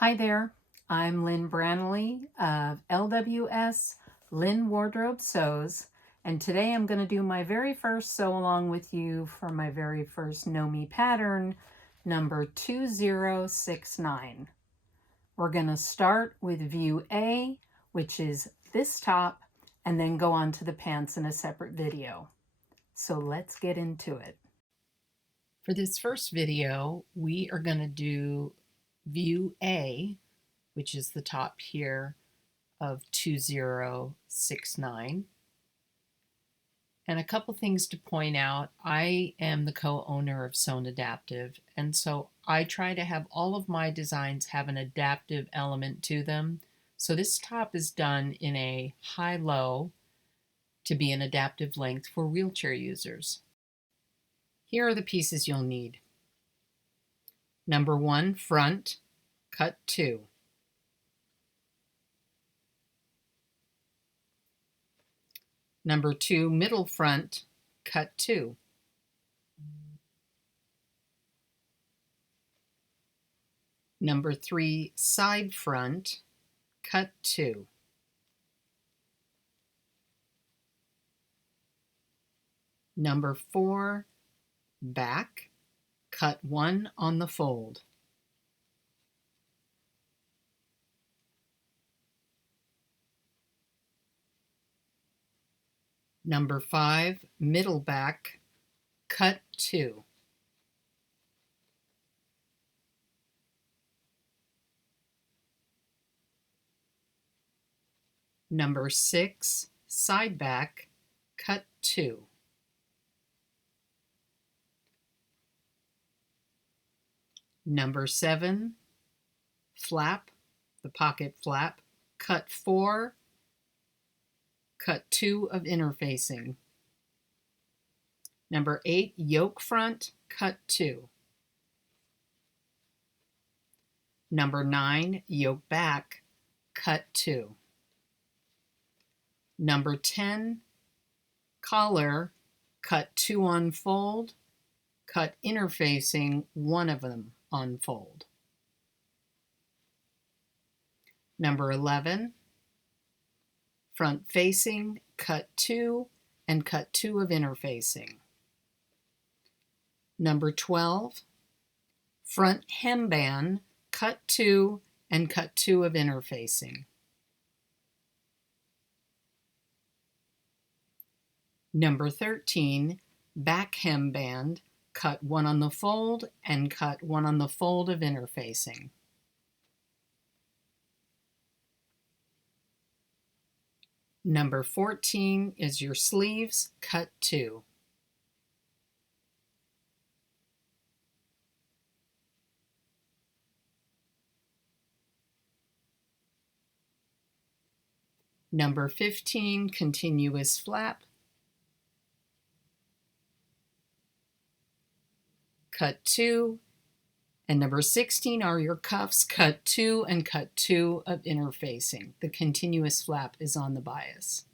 Hi there, I'm Lynn Branley of LWS Lynn Wardrobe Sews, and today I'm going to do my very first sew along with you for my very first Know Me pattern, number 2069. We're going to start with view A, which is this top, and then go on to the pants in a separate video. So let's get into it. For this first video, we are going to do view A, which is the top here of 2069. And a couple things to point out. I am the co-owner of Sewn Adaptive, and so I try to have all of my designs have an adaptive element to them. So this top is done in a high-low to be an adaptive length for wheelchair users. Here are the pieces you'll need. Number 1, front, cut 2. Number 2, middle front, cut 2. Number 3, side front, cut 2. Number 4, back, cut 1 on the fold. Number 5, middle back, cut 2. Number 6, side back, cut 2. Number 7, flap, the pocket flap, cut 4, cut 2 of interfacing. Number 8, yoke front, cut 2. Number 9, yoke back, cut 2. Number 10, collar, cut 2 on fold, cut interfacing 1 of them on fold. Number 11, front facing, cut 2 and cut 2 of interfacing. Number 12, front hemband, cut 2 and cut 2 of interfacing. Number 13, back hemband, cut 1 on the fold and cut 1 on the fold of interfacing. Number 14 is your sleeves, cut 2. Number 15, continuous flap, cut 2, and number 16 are your cuffs, cut 2 and cut 2 of interfacing. The continuous flap is on the bias.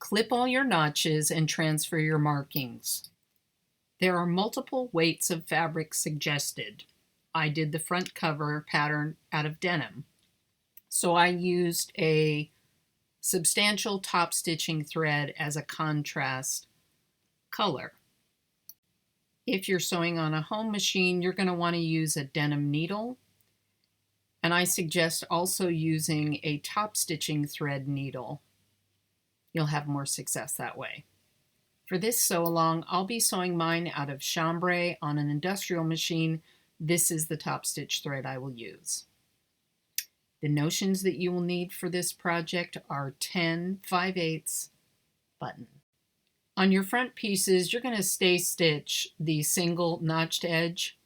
Clip all your notches and transfer your markings. There are multiple weights of fabric suggested. I did the front cover pattern out of denim, so I used a substantial top stitching thread as a contrast color. If you're sewing on a home machine, you're going to want to use a denim needle, and I suggest also using a top stitching thread needle. You'll have more success that way. For this sew along, I'll be sewing mine out of chambray on an industrial machine. This is the top stitch thread I will use. The notions that you will need for this project are 10 5/8 button. On your front pieces, you're going to stay stitch the single notched edge,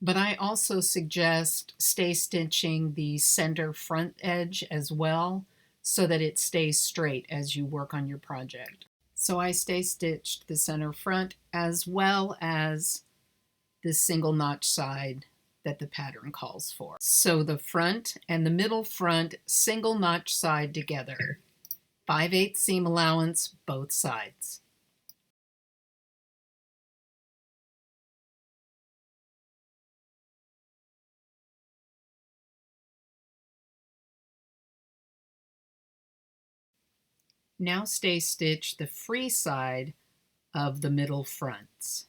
but I also suggest stay stitching the center front edge as well so that it stays straight as you work on your project. So I stay stitched the center front as well as the single notch side that the pattern calls for. So the front and the middle front single notch side together. 5/8 seam allowance both sides. Now stay stitch the free side of the middle fronts.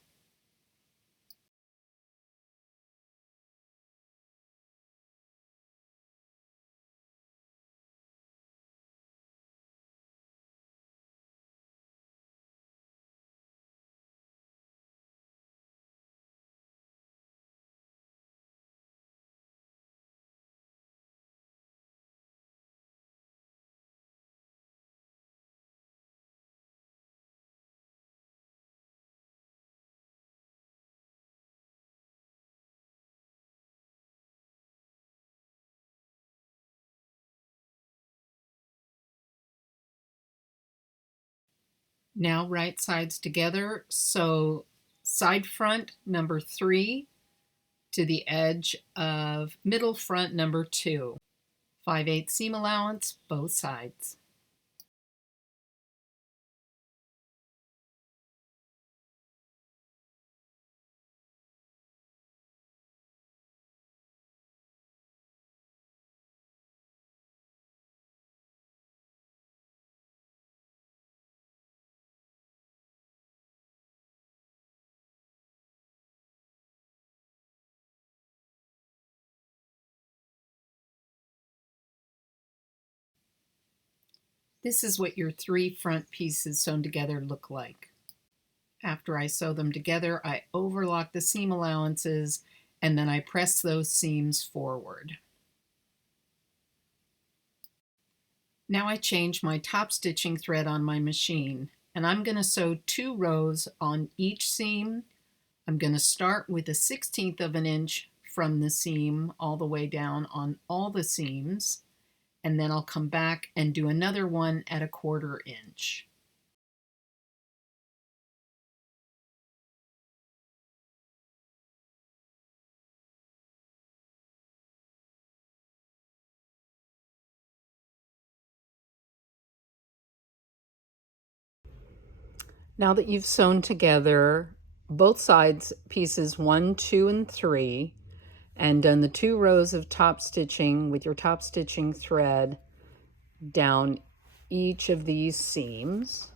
Now right sides together, sew side front number 3 to the edge of middle front number 2. 5/8 seam allowance, both sides. This is what your 3 front pieces sewn together look like. After I sew them together, I overlock the seam allowances and then I press those seams forward. Now I change my top stitching thread on my machine, and I'm going to sew 2 rows on each seam. I'm going to start with a 1/16 of an inch from the seam all the way down on all the seams, and then I'll come back and do another one at a 1/4 inch. Now that you've sewn together both sides, pieces 1, 2, and 3, and done the 2 rows of top stitching with your top stitching thread down each of these seams,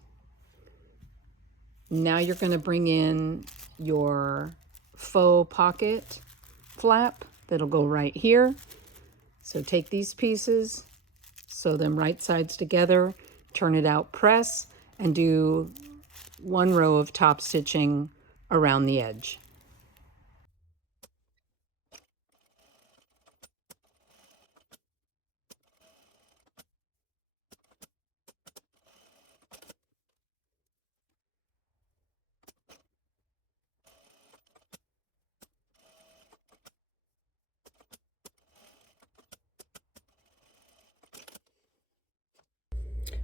now you're going to bring in your faux pocket flap that'll go right here. So take these pieces, sew them right sides together, turn it out, press, and do 1 row of top stitching around the edge.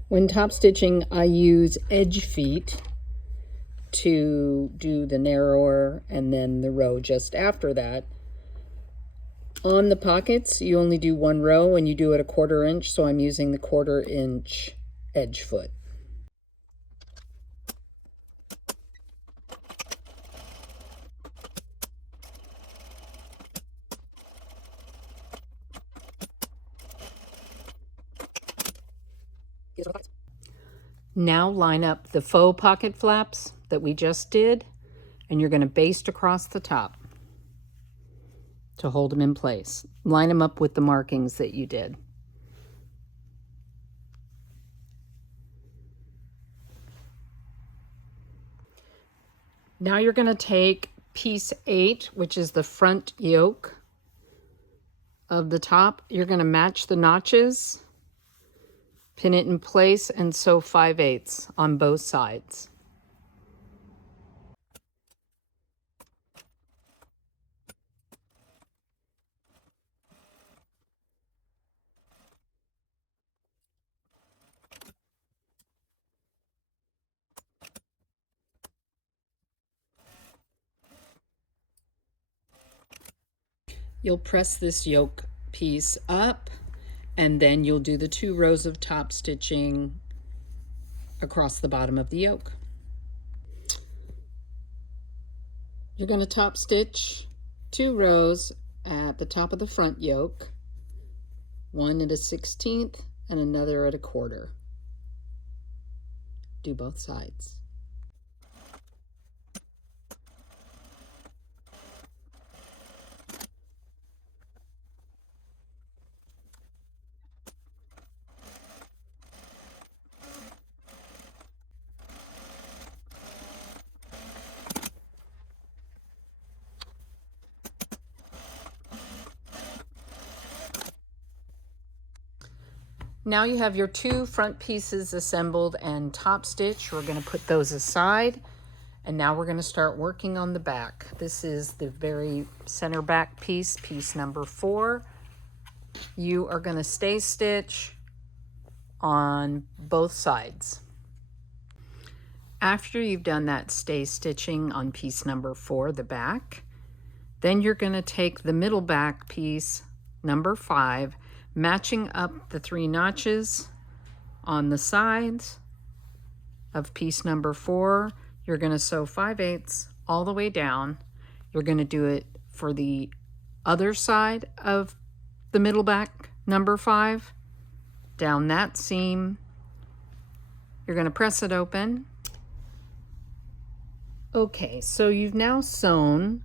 When top stitching, I use edge feet to do the narrower and then the row just after that. On the pockets, you only do 1 row and you do it a 1/4 inch, so I'm using the 1/4 inch edge foot. Now line up the faux pocket flaps that we just did, and you're going to baste across the top to hold them in place. Line them up with the markings that you did. Now you're going to take piece 8, which is the front yoke of the top. You're going to match the notches, pin it in place, and sew 5/8 on both sides. You'll press this yoke piece up, and then you'll do the 2 rows of top stitching across the bottom of the yoke. You're going to top stitch 2 rows at the top of the front yoke, one at a 1/16 and another at a 1/4. Do both sides. Now you have your two front pieces assembled and top stitch. We're going to put those aside. And now we're going to start working on the back. This is the very center back piece, piece number 4. You are going to stay stitch on both sides. After you've done that stay stitching on piece number 4, the back, then you're going to take the middle back piece, number 5, matching up the 3 notches on the sides of piece number 4. You're going to sew 5/8 all the way down. You're going to do it for the other side of the middle back, number 5, down that seam. You're going to press it open. Okay, so you've now sewn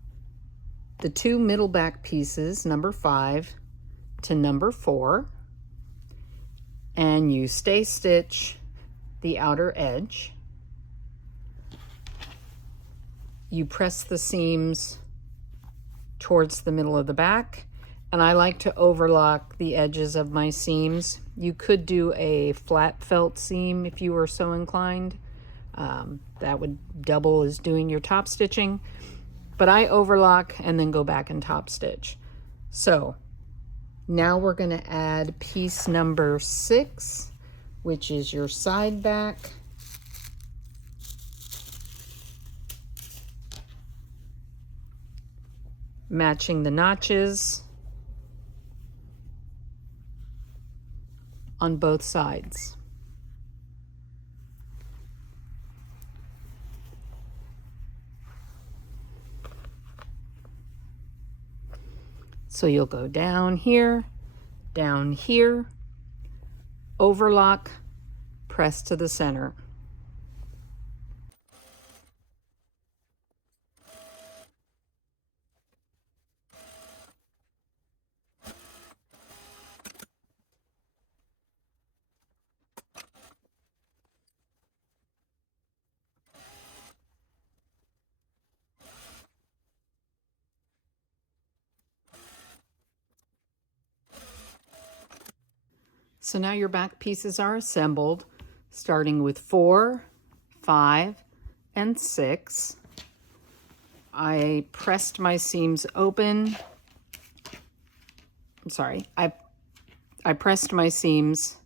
the 2 middle back pieces, number 5 to number 4, and you stay stitch the outer edge. You press the seams towards the middle of the back, and I like to overlock the edges of my seams. You could do a flat felt seam if you were so inclined. That would double as doing your top stitching, but I overlock and then go back and top stitch. So now we're going to add piece number 6, which is your side back. Matching the notches on both sides. So you'll go down here, overlock, press to the center. So now your back pieces are assembled, starting with 4, 5, and 6. I pressed my seams open. I'm sorry, I pressed my seams,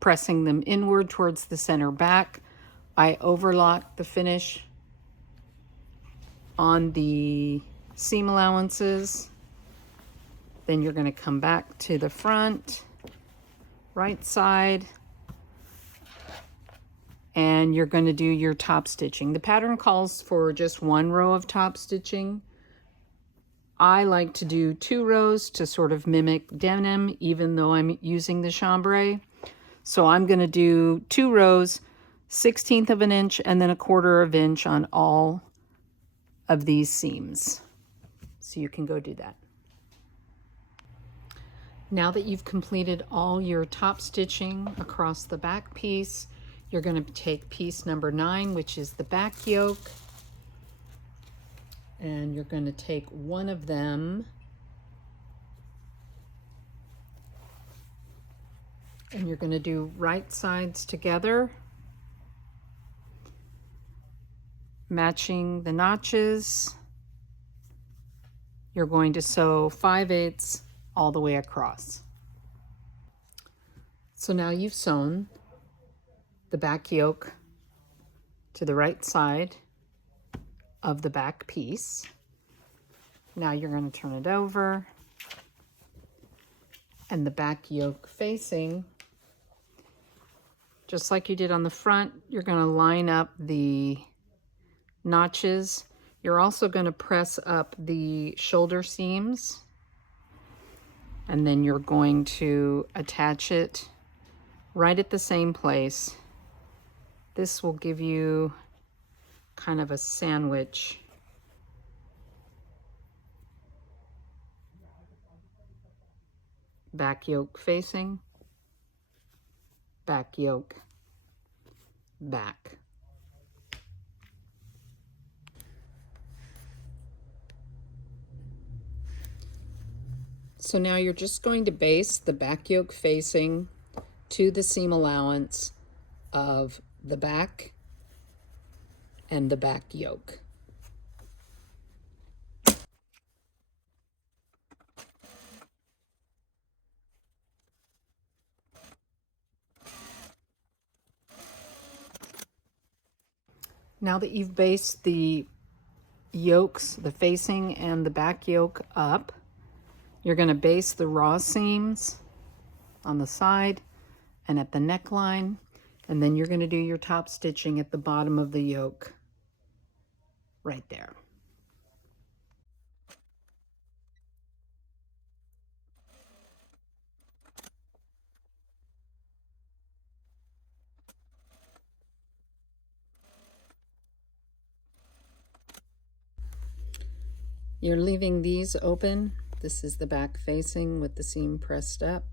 pressing them inward towards the center back. I overlocked the finish on the seam allowances. Then you're going to come back to the front, right side, and you're going to do your top stitching. The pattern calls for just 1 row of top stitching. I like to do 2 rows to sort of mimic denim, even though I'm using the chambray. So I'm going to do 2 rows, 1/16 of an inch, and then 1/4 of an inch on all of these seams. So you can go do that. Now that you've completed all your top stitching across the back piece, you're going to take piece number 9, which is the back yoke, and you're going to take one of them and you're going to do right sides together, matching the notches. You're going to sew 5/8 all the way across. So now you've sewn the back yoke to the right side of the back piece. Now you're going to turn it over, and the back yoke facing, just like you did on the front, you're going to line up the notches. You're also going to press up the shoulder seams, and then you're going to attach it right at the same place This will give you kind of a sandwich. Back yoke facing, back yoke, back. So now you're just going to baste the back yoke facing to the seam allowance of the back and the back yoke. Now that you've basted the yokes, the facing and the back yoke up, you're going to baste the raw seams on the side and at the neckline, and then you're going to do your top stitching at the bottom of the yoke right there. You're leaving these open. This is the back facing with the seam pressed up.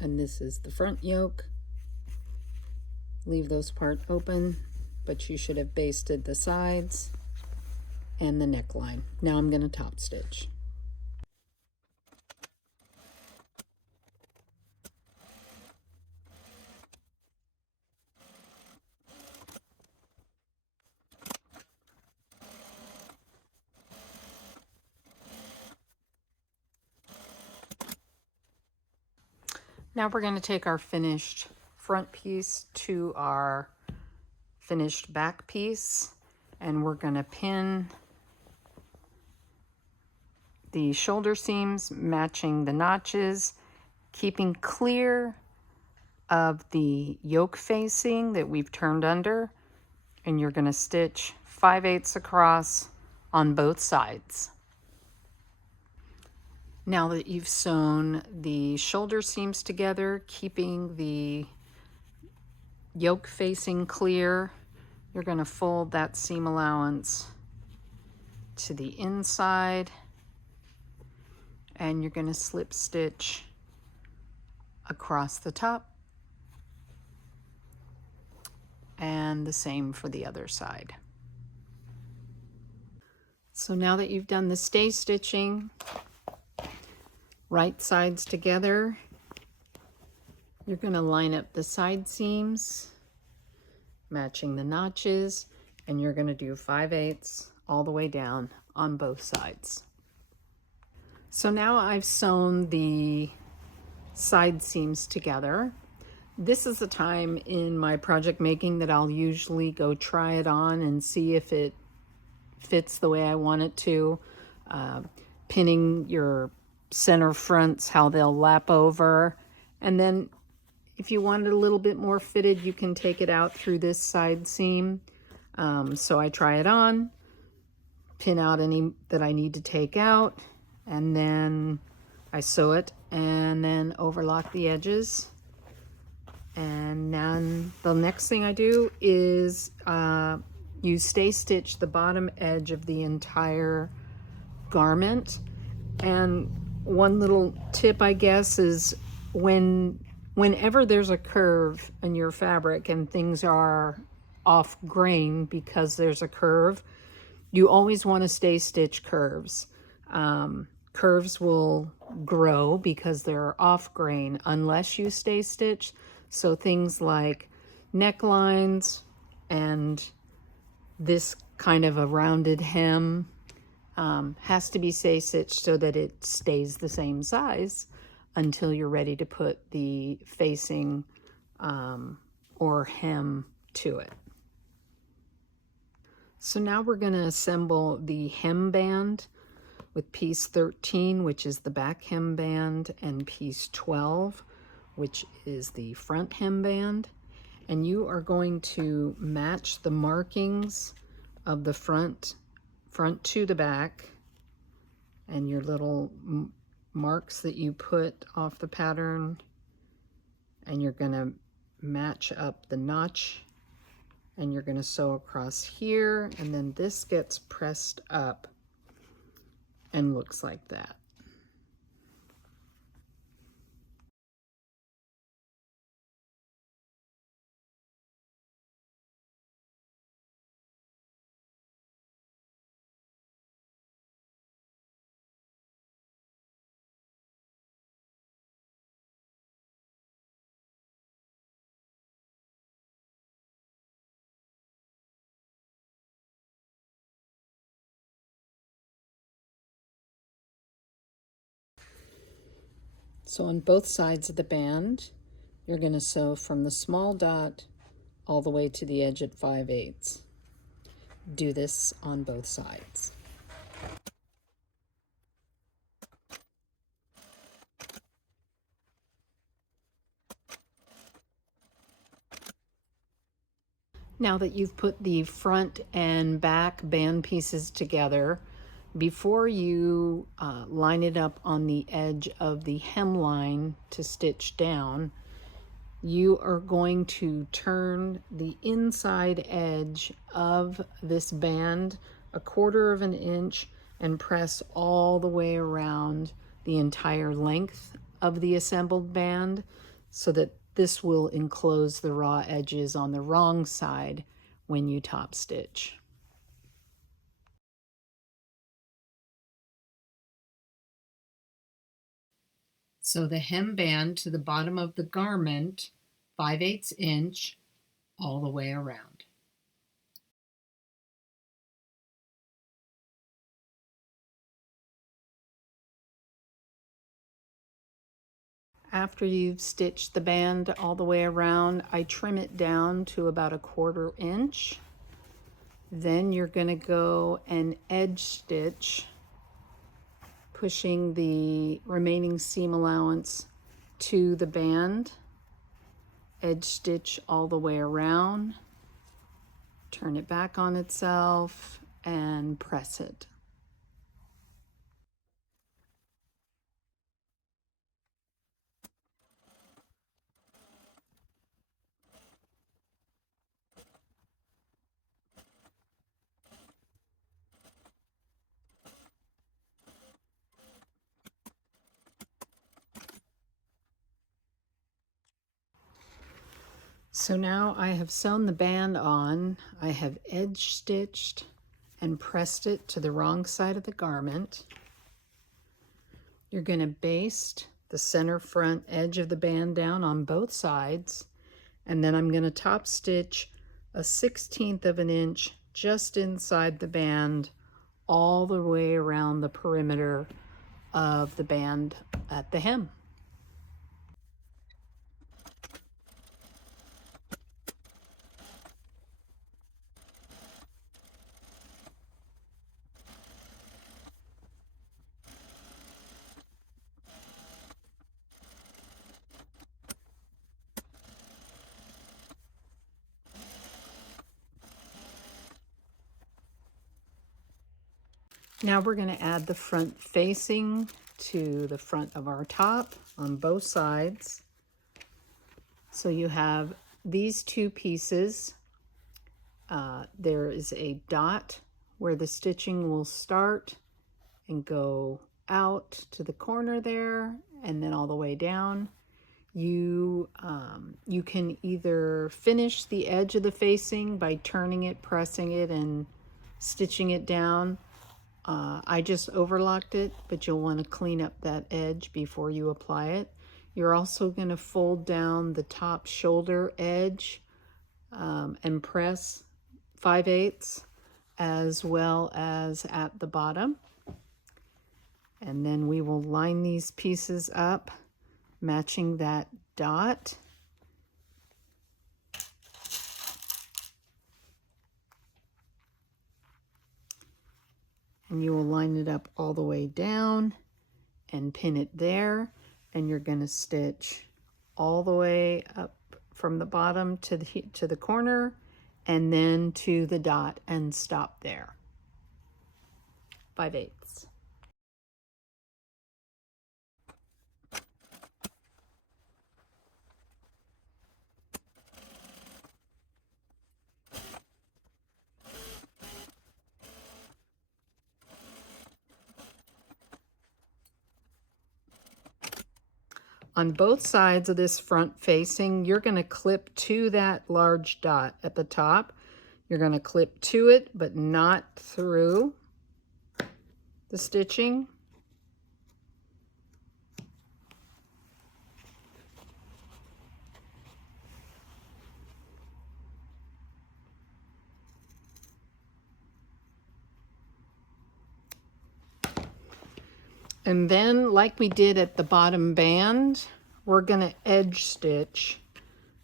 And this is the front yoke. Leave those parts open, but you should have basted the sides and the neckline. Now I'm going to top stitch. Now we're going to take our finished front piece to our finished back piece, and we're going to pin the shoulder seams matching the notches, keeping clear of the yoke facing that we've turned under, and you're going to stitch 5/8 across on both sides. Now that you've sewn the shoulder seams together, keeping the yoke facing clear, you're going to fold that seam allowance to the inside, and you're going to slip stitch across the top, and the same for the other side. So now that you've done the stay stitching, right sides together, you're going to line up the side seams matching the notches, and you're going to do 5/8 all the way down on both sides. So now I've sewn the side seams together. This is the time in my project making that I'll usually go try it on and see if it fits the way I want it to. Pinning your center fronts, how they'll lap over, and then if you want it a little bit more fitted, you can take it out through this side seam. So I try it on, pin out any that I need to take out, and then I sew it and then overlock the edges. And then the next thing I do is you stay stitch the bottom edge of the entire garment. And one little tip, I guess, is whenever there's a curve in your fabric and things are off grain because there's a curve, you always want to stay stitch curves. Curves will grow because they're off grain unless you stay stitch. So things like necklines and this kind of a rounded hem has to be stay stitched so that it stays the same size until you're ready to put the facing or hem to it. So now we're going to assemble the hem band with piece 13, which is the back hem band, and piece 12, which is the front hem band. And you are going to match the markings of the front to the back, and your little marks that you put off the pattern, and you're going to match up the notch, and you're going to sew across here, and then this gets pressed up and looks like that. So on both sides of the band, you're going to sew from the small dot all the way to the edge at 5/8. Do this on both sides. Now that you've put the front and back band pieces together, before you line it up on the edge of the hemline to stitch down, you are going to turn the inside edge of this band 1/4 of an inch and press all the way around the entire length of the assembled band so that this will enclose the raw edges on the wrong side when you top stitch. So the hem band to the bottom of the garment, 5/8 inch, all the way around. After you've stitched the band all the way around, I trim it down to about 1/4 inch. Then you're going to go and edge stitch, pushing the remaining seam allowance to the band. Edge stitch all the way around, turn it back on itself, and press it. So now I have sewn the band on, I have edge stitched and pressed it to the wrong side of the garment. You're going to baste the center front edge of the band down on both sides, and then I'm going to top stitch 1/16 of an inch just inside the band all the way around the perimeter of the band at the hem. Now we're going to add the front facing to the front of our top on both sides. So you have these two pieces. There is a dot where the stitching will start and go out to the corner there and then all the way down. You can either finish the edge of the facing by turning it, pressing it, and stitching it down. I just overlocked it, but you'll want to clean up that edge before you apply it. You're also going to fold down the top shoulder edge and press 5/8 as well as at the bottom. And then we will line these pieces up, matching that dot. And you will line it up all the way down and pin it there. And you're going to stitch all the way up from the bottom to the corner and then to the dot and stop there. 5/8. On both sides of this front facing, you're going to clip to that large dot at the top. You're going to clip to it, but not through the stitching. And then, like we did at the bottom band, we're going to edge stitch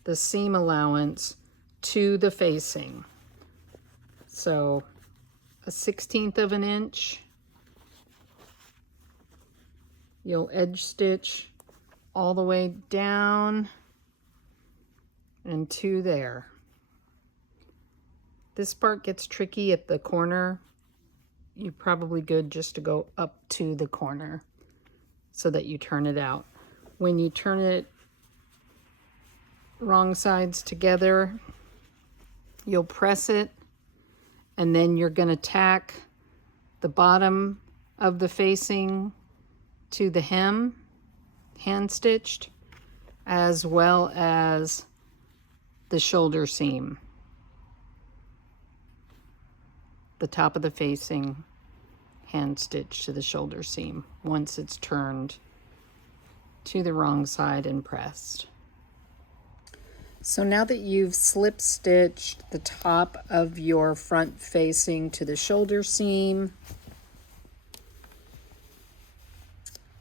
the seam allowance to the facing. So a 1/16 of an inch, you'll edge stitch all the way down and to there. This part gets tricky at the corner. You're probably good just to go up to the corner so that you turn it out. When you turn it wrong sides together, you'll press it, and then you're going to tack the bottom of the facing to the hem, hand stitched, as well as the shoulder seam. The top of the facing, hand stitched to the shoulder seam once it's turned to the wrong side and pressed. So now that you've slip stitched the top of your front facing to the shoulder seam,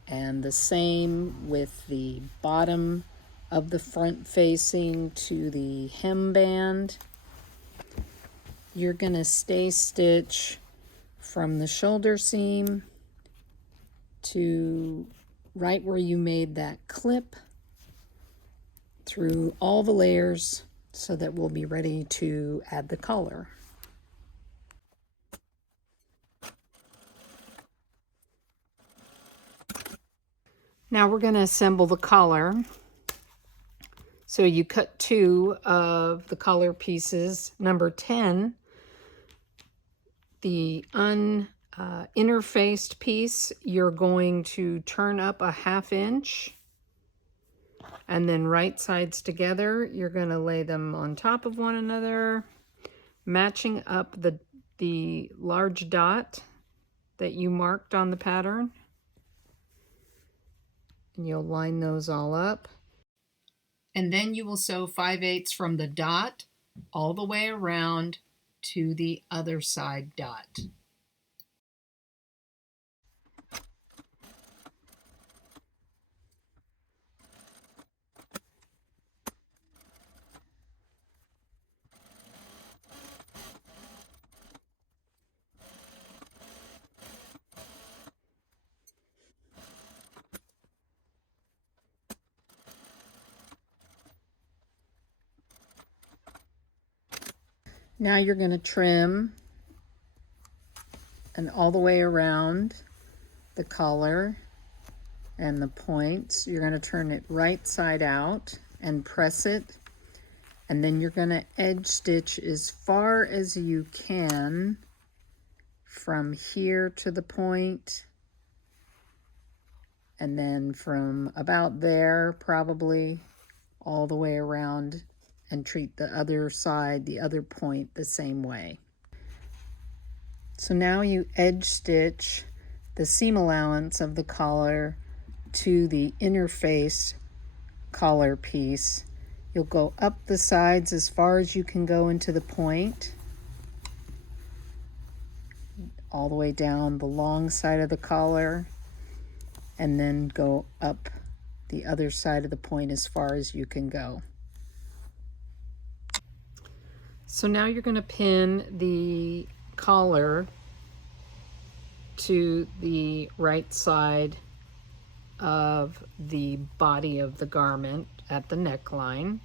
and the same with the bottom of the front facing to the hem band, you're going to stay stitch from the shoulder seam to right where you made that clip through all the layers so that we'll be ready to add the collar. Now we're going to assemble the collar. So you cut 2 of the collar pieces. Number 10, the interfaced piece, you're going to turn up a 1/2 inch, and then right sides together, you're going to lay them on top of one another, matching up the large dot that you marked on the pattern. And you'll line those all up. And then you will sew 5/8 from the dot all the way around to the other side dot. Now you're going to trim and all the way around the collar and the points. You're going to turn it right side out and press it, and then you're going to edge stitch as far as you can from here to the point, and then from about there probably all the way around, and treat the other side, the other point, the same way. So now you edge stitch the seam allowance of the collar to the interface collar piece. You'll go up the sides as far as you can go into the point, all the way down the long side of the collar, and then go up the other side of the point as far as you can go. So now you're going to pin the collar to the right side of the body of the garment at the neckline.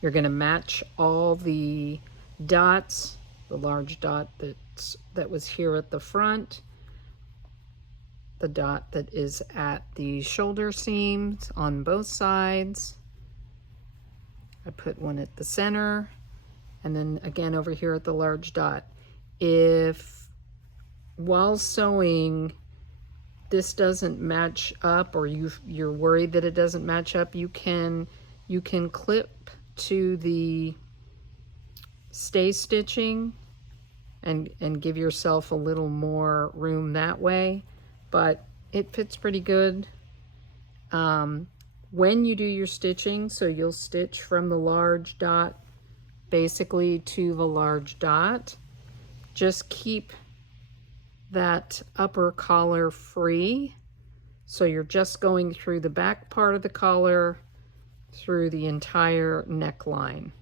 You're going to match all the dots, the large dot that was here at the front, the dot that is at the shoulder seams on both sides. I put one at the center, and then again over here at the large dot. If while sewing this doesn't match up, or you're worried that it doesn't match up, you can clip to the stay stitching and give yourself a little more room that way, but it fits pretty good. When you do your stitching, so you'll stitch from the large dot basically to the large dot, just keep that upper collar free. So you're just going through the back part of the collar through the entire neckline.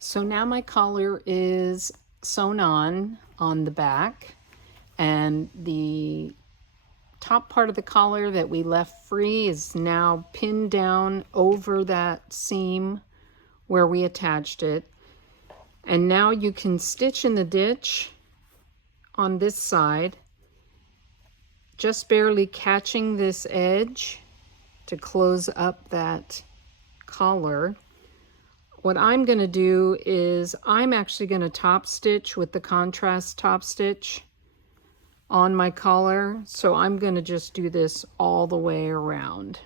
So now my collar is sewn on the back, and the top part of the collar that we left free is now pinned down over that seam where we attached it. And now you can stitch in the ditch on this side, just barely catching this edge to close up that collar. What I'm going to do is I'm actually going to top stitch with the contrast top stitch on my collar. So I'm going to just do this all the way around.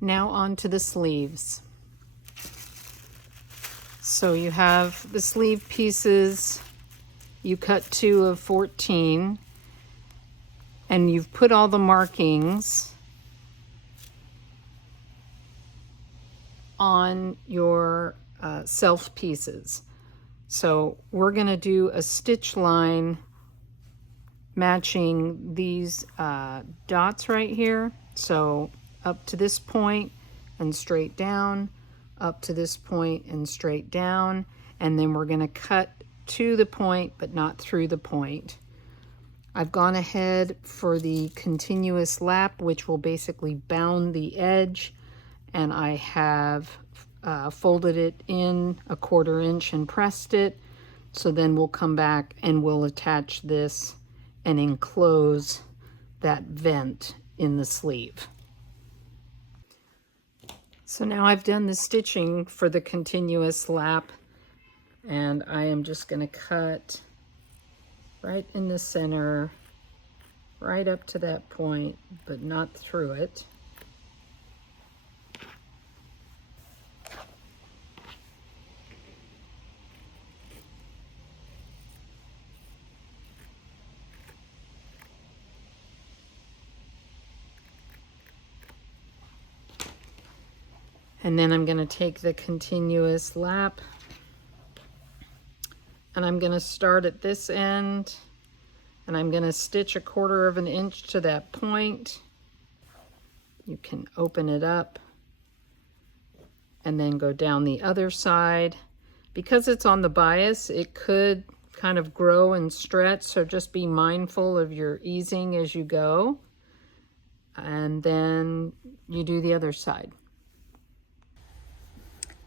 Now on to the sleeves. So you have the sleeve pieces, you cut 2 of 14, and you've put all the markings on your self pieces. So we're going to do a stitch line matching these dots right here. So up to this point and straight down, up to this point and straight down, and then we're going to cut to the point but not through the point. I've gone ahead for the continuous lap, which will basically bound the edge, and I have folded it in a 1/4 inch and pressed it. So then we'll come back and we'll attach this and enclose that vent in the sleeve. So now I've done the stitching for the continuous lap, and I am just going to cut right in the center, right up to that point, but not through it. And then I'm going to take the continuous lap and I'm going to start at this end, and I'm going to stitch a 1/4 of an inch to that point. You can open it up and then go down the other side. Because it's on the bias, it could kind of grow and stretch, so just be mindful of your easing as you go. And then you do the other side.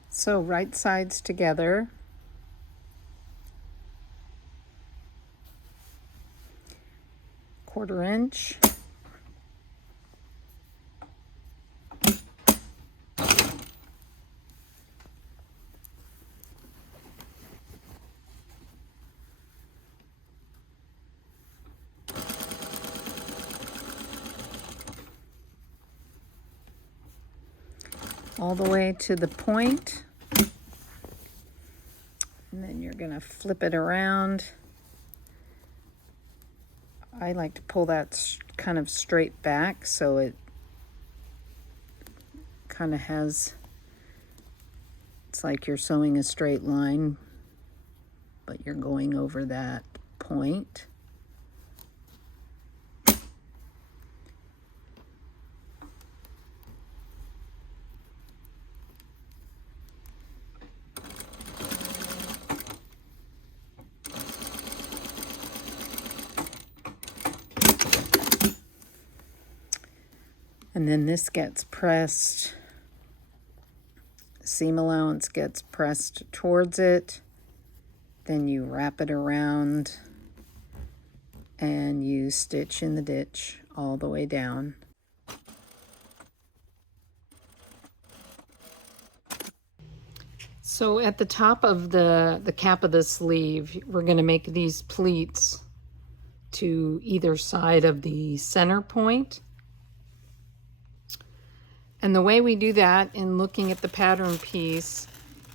So right sides together, 1/4 inch. All the way to the point. And then you're going to flip it around. I like to pull that kind of straight back so it kind of has, it's like you're sewing a straight line, but you're going over that point. And then this gets pressed, seam allowance gets pressed towards it. Then you wrap it around and you stitch in the ditch all the way down. So at the top of the cap of the sleeve, we're going to make these pleats to either side of the center point. And the way we do that in looking at the pattern piece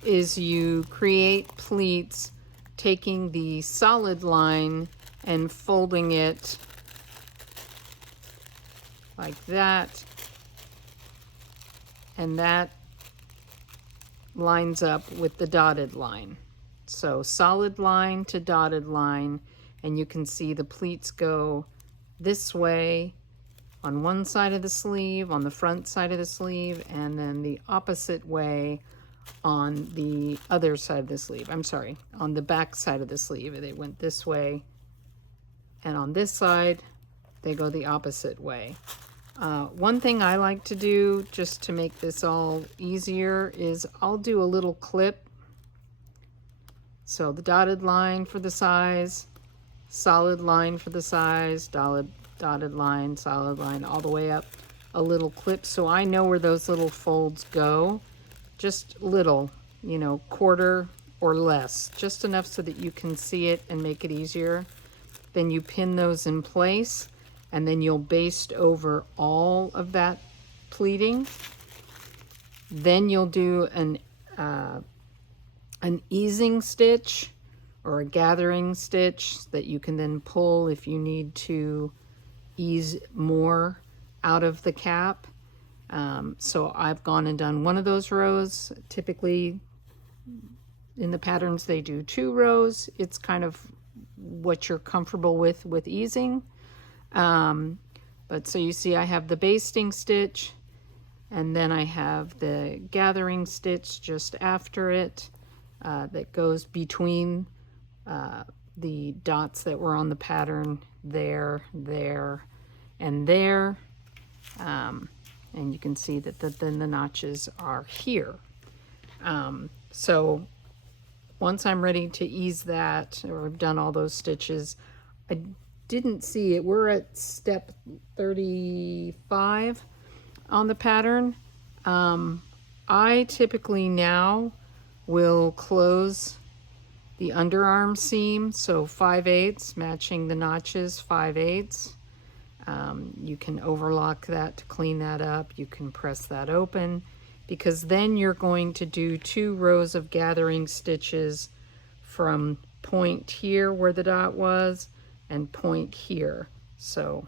is you create pleats taking the solid line and folding it like that, and that lines up with the dotted line. So solid line to dotted line, and you can see the pleats go this way on one side of the sleeve, on the front side of the sleeve, and then the opposite way on the other side of the sleeve. I'm sorry, on the back side of the sleeve. They went this way, and on this side, they go the opposite way. One thing I like to do, just to make this all easier, is I'll do a little clip. So the dotted line for the size, solid line for the size, dotted line, solid line, all the way up, a little clip, so I know where those little folds go. Just little, you know, 1/4 or less, just enough so that you can see it and make it easier. Then you pin those in place, and then you'll baste over all of that pleating. Then you'll do an easing stitch or a gathering stitch that you can then pull if you need to ease more out of the cap. So I've gone and done one of those rows. Typically in the patterns they do 2 rows. It's kind of what you're comfortable with easing. But so you see I have the basting stitch, and then I have the gathering stitch just after it that goes between the dots that were on the pattern there, and there. And you can see that then the notches are here. So once I'm ready to ease that, or I've done all those stitches, I didn't see it. We're at step 35 on the pattern. I typically now will close the underarm seam, so 5/8, matching the notches, 5/8. You can overlock that to clean that up. You can press that open, because then you're going to do 2 rows of gathering stitches from point here where the dot was and point here. So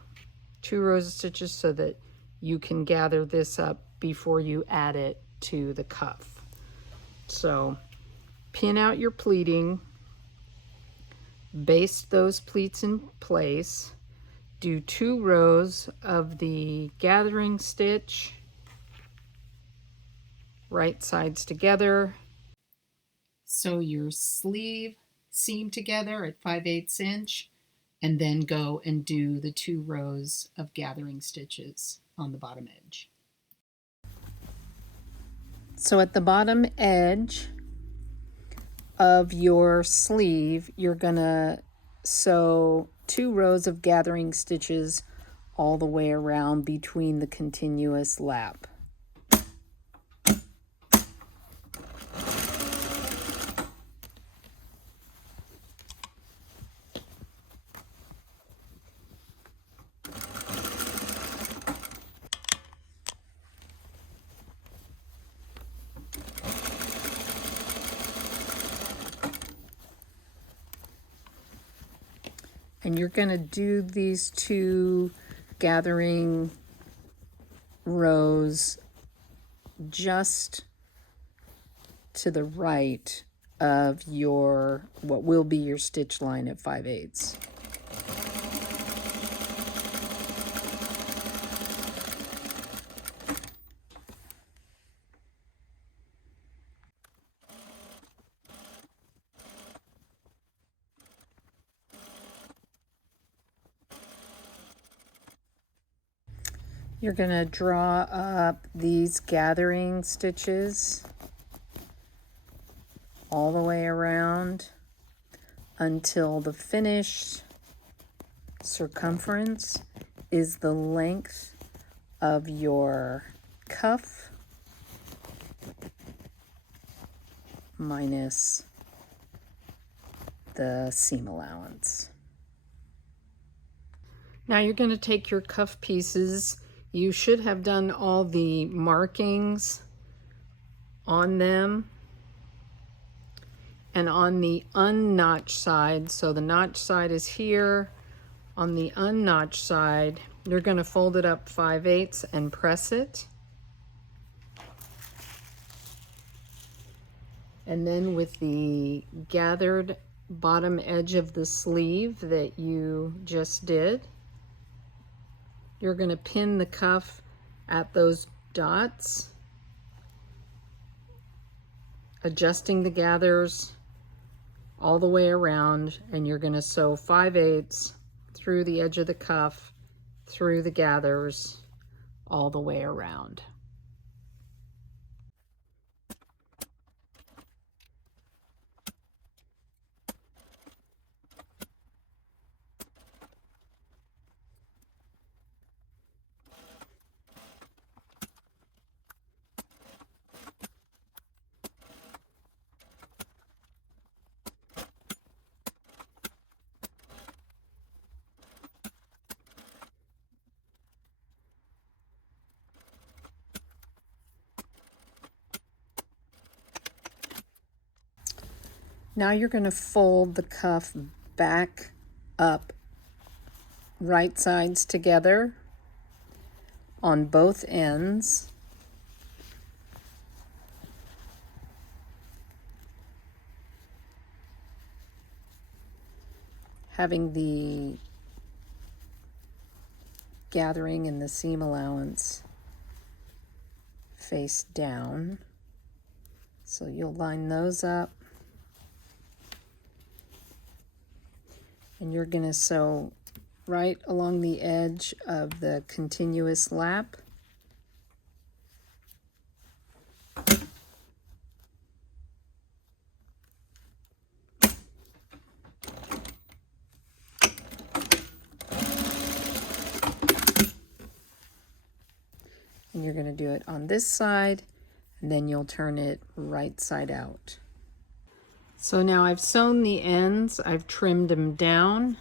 2 rows of stitches so that you can gather this up before you add it to the cuff. So pin out your pleating, baste those pleats in place, do 2 rows of the gathering stitch, right sides together. Sew your sleeve seam together at 5/8 inch, and then go and do the 2 rows of gathering stitches on the bottom edge. So at the bottom edge of your sleeve, you're gonna sew 2 rows of gathering stitches all the way around between the continuous lap. And you're going to do these 2 gathering rows just to the right of your, what will be your stitch line at 5/8. You're going to draw up these gathering stitches all the way around until the finished circumference is the length of your cuff minus the seam allowance. Now you're going to take your cuff pieces. You should have done all the markings on them. And on the unnotched side, so the notched side is here, on the unnotched side, you're going to fold it up 5/8 and press it. And then with the gathered bottom edge of the sleeve that you just did, you're going to pin the cuff at those dots, adjusting the gathers all the way around, and you're going to sew 5/8 through the edge of the cuff, through the gathers, all the way around. Now you're going to fold the cuff back up, right sides together on both ends. Having the gathering and the seam allowance face down. So you'll line those up. And you're going to sew right along the edge of the continuous lap. And you're going to do it on this side, and then you'll turn it right side out. So now I've sewn the ends, I've trimmed them down,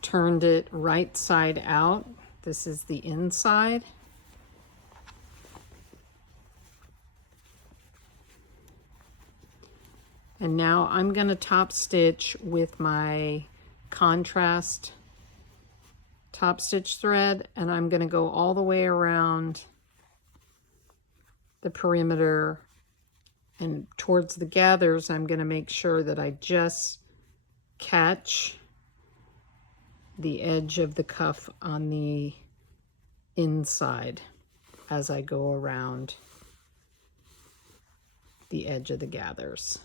turned it right side out. This is the inside. And now I'm going to top stitch with my contrast top stitch thread, and I'm going to go all the way around the perimeter, and towards the gathers I'm going to make sure that I just catch the edge of the cuff on the inside as I go around the edge of the gathers.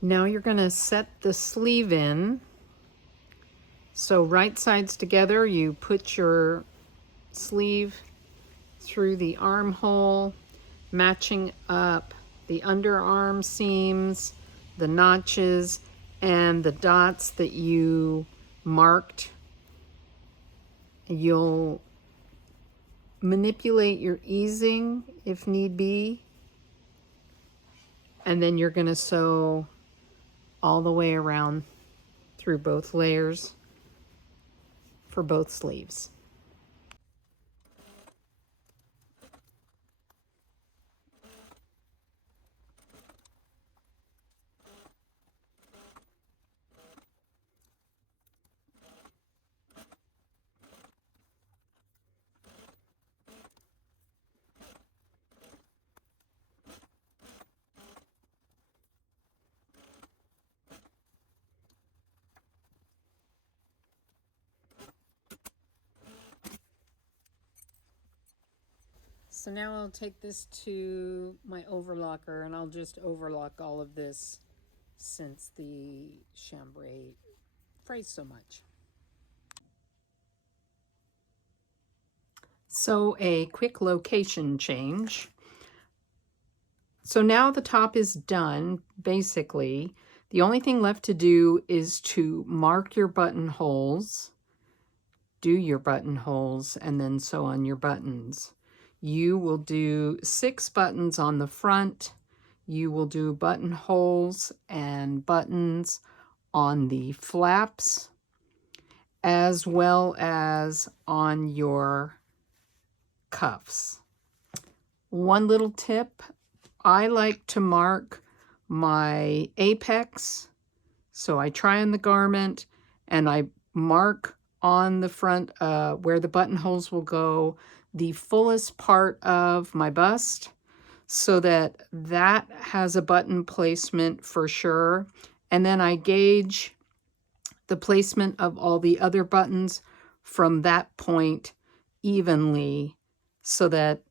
Now you're going to set the sleeve in. So right sides together, you put your sleeve through the armhole, matching up the underarm seams, the notches, and the dots that you marked. You'll manipulate your easing if need be, and then you're going to sew all the way around through both layers for both sleeves. So now I'll take this to my overlocker and I'll just overlock all of this since the chambray frays so much. So a quick location change. So now the top is done, basically. The only thing left to do is to mark your buttonholes, do your buttonholes, and then sew on your buttons. You will do 6 buttons on the front. You will do buttonholes and buttons on the flaps, as well as on your cuffs. One little tip, I like to mark my apex. So I try on the garment and I mark on the front where the buttonholes will go, the fullest part of my bust, so that that has a button placement for sure. And then I gauge the placement of all the other buttons from that point evenly, so that,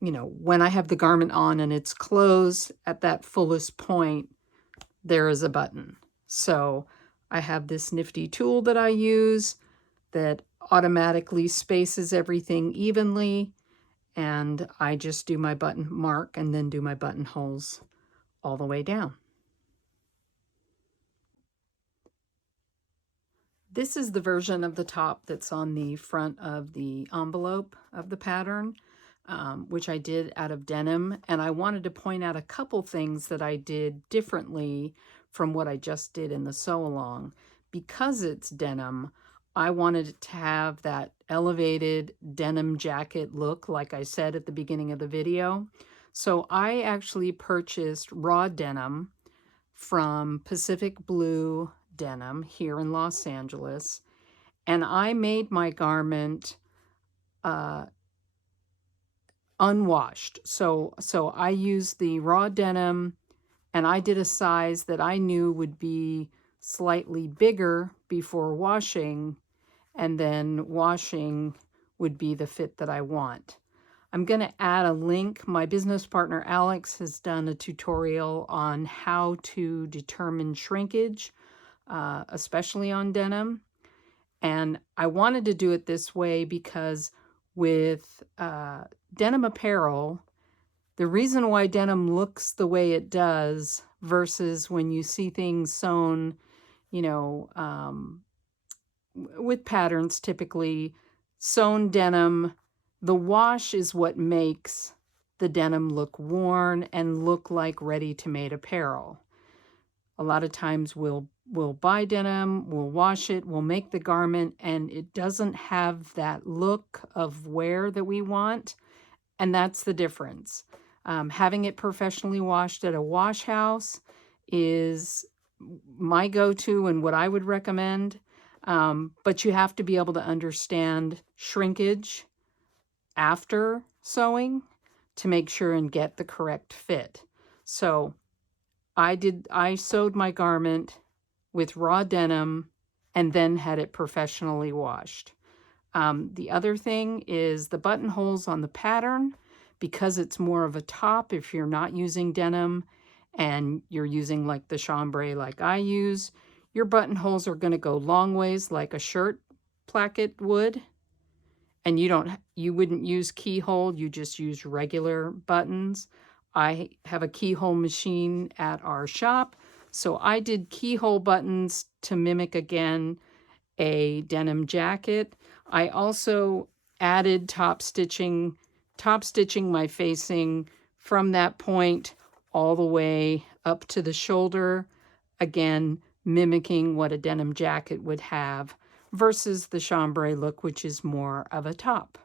you know, when I have the garment on and it's closed at that fullest point, there is a button. So I have this nifty tool that I use that automatically spaces everything evenly, and I just do my button mark and then do my buttonholes all the way down. This is the version of the top that's on the front of the envelope of the pattern, which I did out of denim. And I wanted to point out a couple things that I did differently from what I just did in the sew along. Because it's denim, I wanted it to have that elevated denim jacket look, like I said at the beginning of the video. So I actually purchased raw denim from Pacific Blue Denim here in Los Angeles, and I made my garment unwashed. So I used the raw denim, and I did a size that I knew would be slightly bigger before washing, and then washing would be the fit that I want. I'm going to add a link. My business partner Alex has done a tutorial on how to determine shrinkage, especially on denim. And I wanted to do it this way because with denim apparel, the reason why denim looks the way it does versus when you see things sewn, you know, with patterns, typically sewn denim, the wash is what makes the denim look worn and look like ready-to-made apparel. A lot of times we'll buy denim, we'll wash it, we'll make the garment, and it doesn't have that look of wear that we want, and that's the difference. Having it professionally washed at a wash house is my go-to and what I would recommend, but you have to be able to understand shrinkage after sewing to make sure and get the correct fit. So I sewed my garment with raw denim and then had it professionally washed. The other thing is the buttonholes on the pattern, because it's more of a top if you're not using denim, and you're using like the chambray like I use, your buttonholes are going to go long ways like a shirt placket would. And you wouldn't use keyhole, you just use regular buttons. I have a keyhole machine at our shop, so I did keyhole buttons to mimic again a denim jacket. I also added top stitching my facing from that point all the way up to the shoulder, again mimicking what a denim jacket would have versus the chambray look, which is more of a top.